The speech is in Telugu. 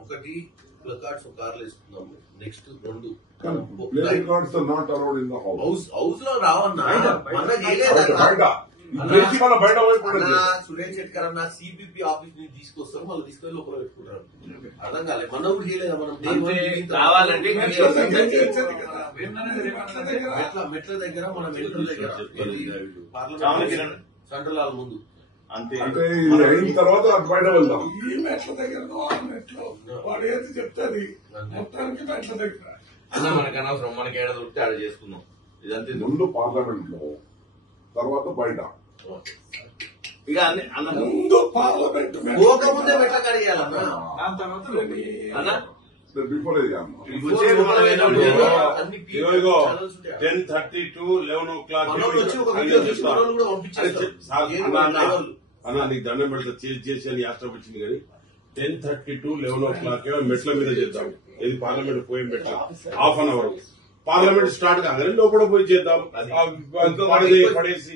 ఒకటి ప్లకార్డ్స్ కార్లు వేసుకున్నాము. నెక్స్ట్ 2 హౌస్ లో రావన్నా సురేష్ శెట్కర్ అన్న సిపిపి ఆఫీస్ నుంచి తీసుకొస్తారు, మళ్ళీ తీసుకొని లోపల పెట్టుకుంటారు. అర్థం కాలేదు. మనం కూడా చేయలేదు. మనం కావాలంటే మెట్ల దగ్గర మన మెట్ల దగ్గర పార్లమెంట్ సెంట్రల్ హాల్ ముందు అంతే. అయిన తర్వాత బయట వెళ్దాం. ఈ మెట్ల దగ్గర వాడు ఏది చెప్తుంది మొత్తానికి మెట్ల దగ్గర అన్న మనకి అనవసరం. మనకి ఏడాది ఉంటే ఆడ చేసుకున్నాం. ఇదంతే. ముందు పార్లమెంట్ లో, తర్వాత బయట. ఇక ముందు పార్లమెంట్ పోకముందే మెట్ల కడిగేయాలన్నా. బిఫోర్ 10:30 to 11 o'clock అన్నా నీకు దండం పెడతా. చేసి అని యాత్ర వచ్చింది కానీ 10:30 to 11 o'clock మెట్ల మీద చేద్దాం. ఇది పార్లమెంట్ పోయి మెట్ల half an hour. Parliament start కాగానే లోపల పోయి చేద్దాం. పడేసి